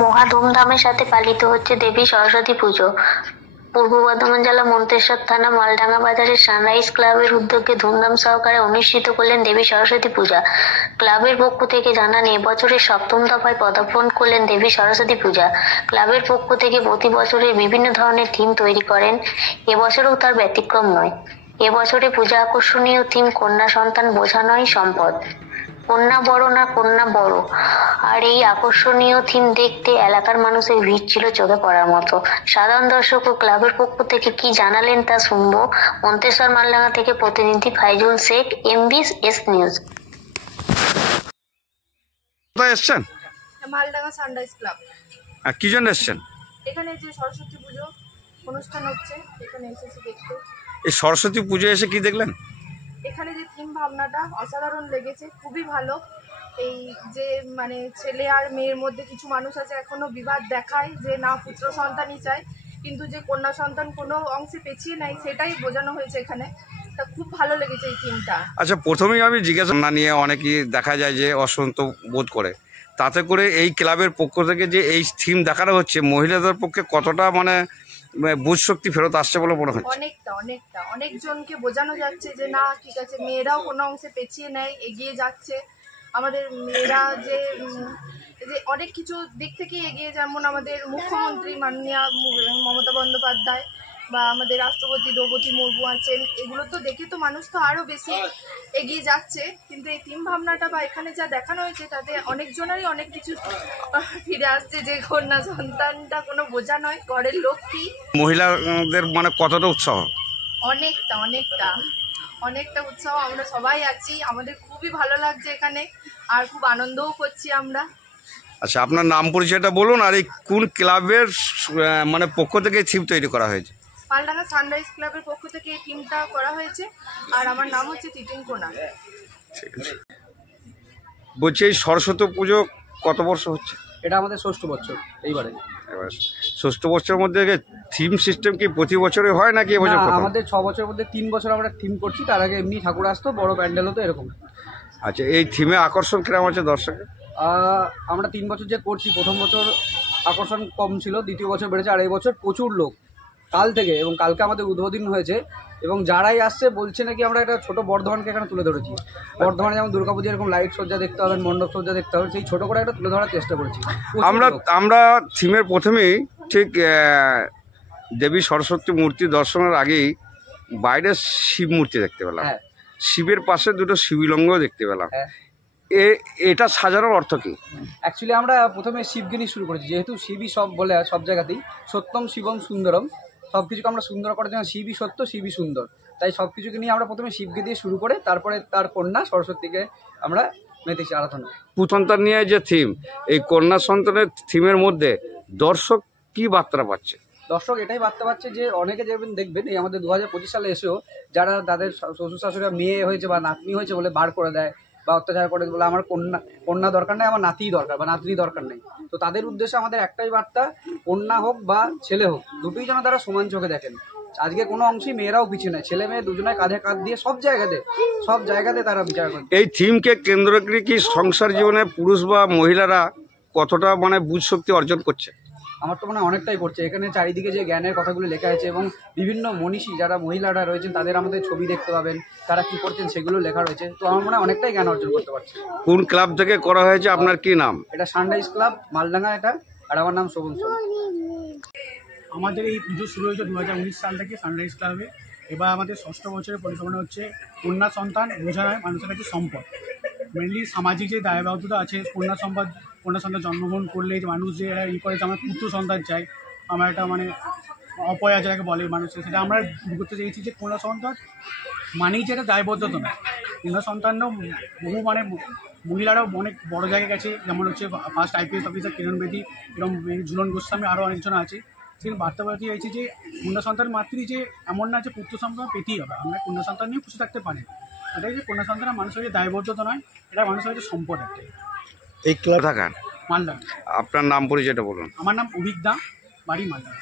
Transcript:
মহা ধুমধামের সাথে পালিত হচ্ছে দেবী সরস্বতী পুজো। পূর্ব বর্ধমান জেলা মন্তেশ্বর থানা মালডাঙ্গা বাজারের সানরাইজ ক্লাবের উদ্যোগে ধুমধাম সহকারে অনুষ্ঠিত করলেন দেবী সরস্বতী পূজা। ক্লাবের পক্ষ থেকে জানান, এবছরের সপ্তম দফায় পদার্পণ করলেন দেবী সরস্বতী পূজা। ক্লাবের পক্ষ থেকে প্রতি বছরের বিভিন্ন ধরনের থিম তৈরি করেন, এবছরেও তার ব্যতিক্রম নয়। এবছরে পূজা আকর্ষণীয় থিম কন্যা সন্তান বোঝা নয় সম্পদ, কন্যা বড় না কন্যা বড়। আর এই আকর্ষণীয় থিম দেখতে এলাকার মানুষের ভিড় ছিল চোখে পড়ার মতো। সাধারণ দর্শক ও ক্লাবের পক্ষ থেকে কি জানালেন তা শুনবো। মন্তেশ্বর মালডাঙ্গা থেকে প্রতিনিধি ফাইজুল শেখ, MBS নিউজ। কোথায় এসছেন? Maldanga sunrise club. আর কি জন্য এসছেন? এখানে যে সরস্বতী পুজো অনুষ্ঠান হচ্ছে, এখানে এসেছি দেখতে। এই সরস্বতী পুজো এসে কি দেখলেন? এখানে যে থিম ভাবনাটা অসাধারণ লেগেছে, খুবই ভালো। এই যে মানে ছেলে আর মেয়ের মধ্যে কিছু মানুষ আছে এখনো বিবাদ দেখায় যে না পুত্র সন্তানই চায়, কিন্তু যে কন্যা সন্তান কোনো অংশে পেছিয়ে নেয় সেটাই বোঝানো হয়েছে এখানে। তা খুব ভালো লেগেছে এই থিমটা। আচ্ছা, প্রথমেই আমি জিজ্ঞাসা না নিয়ে অনেকেই দেখা যায় যে অসন্ত বোধ করে, তাতে করে এই ক্লাবের পক্ষ থেকে যে এই থিম দেখানো হচ্ছে মহিলাদের পক্ষে কতটা মানে বুঝ শক্তি ফেরত আসছে বলে মনে হচ্ছে? অনেকটা অনেকজনকে বোঝানো যাচ্ছে যে না ঠিক আছে, মেয়েরাও কোনো অংশে পেছিয়ে নেয়, এগিয়ে যাচ্ছে। আমাদের মেয়েরা যে যে অনেক কিছু দিক থেকে এগিয়ে, যেমন আমাদের মুখ্যমন্ত্রী মাননীয়া মমতা বন্দ্যোপাধ্যায় বা আমাদের রাষ্ট্রপতি দ্রৌপদী মুর্মু আছেন, এগুলো তো দেখে তো মানুষ তো আরও বেশি এগিয়ে যাচ্ছে। কিন্তু এই থিম ভাবনাটা বা এখানে যা দেখানো হয়েছে তাতে অনেকজনেরই অনেক কিছু ফিরে আসছে, যে কন্যা সন্তানটা কোনো বোঝা নয়, ঘরের লক্ষ্মী। মহিলাদের মানে কতটা উৎসাহ? অনেকটা উৎসাহ। আমরা সবাই আছি, আমাদের খুবই ভালো লাগছে এখানে, আর খুব আনন্দও করছি আমরা। আচ্ছা, আপনার নাম পরিচয়টা বলুন, আর এই কোন ক্লাবের মানে পক্ষ থেকে থিম তৈরি করা হয়েছে? মালডাঙ্গা সানরাইজ ক্লাবের পক্ষ থেকে এই থিমটা করা হয়েছে, আর আমার নাম হচ্ছে তিতিন কোনা। ঠিক আছে। বলছি, এই সরস্বতী পুজো কত বর্ষ হচ্ছে? এটা আমাদের ষষ্ঠ বছর এইবারে। এবার ষষ্ঠ বছরের মধ্যে থিম সিস্টেম কি প্রতি বছরই হয় নাকি এবছর প্রথম? আমাদের 6 বছরের মধ্যে 3 বছর আমরা থিম করছি, তার আগে এমনি ঠাকুর আসতো, বড় প্যান্ডেল হতো এরকম। আচ্ছা, এই থিমে আকর্ষণ কিরকম আছে দর্শকের? আমরা 3 বছর যে করছি, প্রথম বছর আকর্ষণ কম ছিল, দ্বিতীয় বছর বেড়েছে, আর এই বছর প্রচুর লোক কাল থেকে, এবং কালকে আমাদের উদ্বোধন হয়েছে, এবং যারাই আসছে বলছে নাকি আমরা একটা ছোট বর্ধমানকে এখানে তুলে ধরেছি। বর্ধমানে যেমন দুর্গাপুজো এরকম লাইট সজ্জা দেখতে হবে, মণ্ডপ সজ্জা দেখতে হবে, সেই ছোট করে একটা তুলে ধরার চেষ্টা করেছি আমরা থিমের প্রথমেই ঠিক দেবী সরস্বতী মূর্তি দর্শনের আগেই বাইরে শিব মূর্তি দেখতে পেলাম। হ্যাঁ, শিবের পাশে দুটো শিবলিঙ্গ দেখতে পেলাম। হ্যাঁ। এটা সাজানোর অর্থ কি? অ্যাকচুয়ালি আমরা প্রথমে শিবকে নিয়ে শুরু করেছি, যেহেতু শিবই সব বলে সব জায়গাতেই সত্যম শিবম সুন্দরম, সব কিছুকে আমরা সুন্দর করার জন্য শিবই সত্য শিবই সুন্দর, তাই সব কিছুকে নিয়ে আমরা প্রথমে শিবকে দিয়ে শুরু করে তারপরে তার কন্যা সরস্বতীকে আমরা মেতেছি আরাধনা। পুতন্তার নিয়ে যে থিম, এই কন্যা সন্তানের থিমের মধ্যে দর্শক কি বার্তা পাচ্ছে? দর্শক এটাই বার্তা পাচ্ছে যে অনেকে যেমন দেখবেন এই আমাদের 2025 সালে এসেও যারা তাদের শ্বশুর শাশুড়ি মেয়ে হয়েছে বা নাতনি হয়েছে বলে বার করে দেয় বা অত্যাচার করে বলে আমার কন্যা দরকার নেই, আমার নাতিই দরকার বা নাতনি দরকার নেই, তো তাদের উদ্দেশ্যে আমাদের একটাই বার্তা, কন্যা হোক বা ছেলে হোক দুটোই যেন তারা সমান চোখে দেখেন। আজকে কোনো অংশেই মেয়েরাও পিছিয়ে নেয়, ছেলে মেয়ে দুজনে কাঁধে কাঁধ দিয়ে সব জায়গাতে তারা বিচার করে। এই থিমকে কেন্দ্র করে কি সংসার জীবনে পুরুষ বা মহিলারা কতটা মানে বুঝ শক্তি অর্জন করছে? আমার তো মনে হয় অনেকটাই করছে। এখানে চারিদিকে যে জ্ঞানের কথাগুলো লেখা আছে, এবং বিভিন্ন মনীষী যারা মহিলারা রয়েছেন তাদের আমাদের ছবি দেখতে পাবেন, তারা কি করছেন সেগুলো লেখা রয়েছে, তো আমার মনে হয় অনেকটাই জ্ঞান অর্জন করতে পারছে। কোন ক্লাব থেকে করা হয়েছে? আপনার কি নাম? এটা সানরাইজ ক্লাব মালডাঙ্গা এটা, আর আমার নাম শোভন সোম। আমাদের এই পুজো শুরু হয়েছে 2019 সাল থেকে সানরাইজ ক্লাবে। এবার আমাদের ষষ্ঠ বছরের পরিকল্পনা হচ্ছে কন্যা সন্তান বোঝা নয় মানুষের কাছে সম্পদ। মেনলি সামাজিক যে দায়বদ্ধতা আছে, কন্যা সন্তান জন্মগ্রহণ করলে যে মানুষ যে এরা করে যে আমার পুত্র সন্তান চাই, আমার একটা মানে অপয়া যেটাকে বলে মানুষের, সেটা আমরা করতে চেয়েছি যে কন্যা সন্তান মানেই যে এটা দায়বদ্ধতা নয়। কন্যা সন্তানও বহু মানে মহিলারাও অনেক বড় জায়গায় গেছে, যেমন হচ্ছে ফার্স্ট IPS অফিসার কিরণ বেদি, এরকম ঝুলন গোস্বামী, আরও অনেকজন আছে। সেখানে বার্তা পাঠিয়ে চাইছি যে কন্যা সন্তান মাতৃ যে এমন না যে পুত্র সন্তান পেতেই হবে, আমরা কন্যা সন্তান নিয়ে খুশি থাকতে পারি। এটাই যে কন্যা সন্তান মানুষের যে দায়বদ্ধতা নয়, এটা মানুষের কাছে সম্পদ একটাই। এই ক্লাব থাকার মালদা। আপনার নাম পরিচয়টা বলুন। আমার নাম অভিজ্ঞা, বাড়ি মালদা।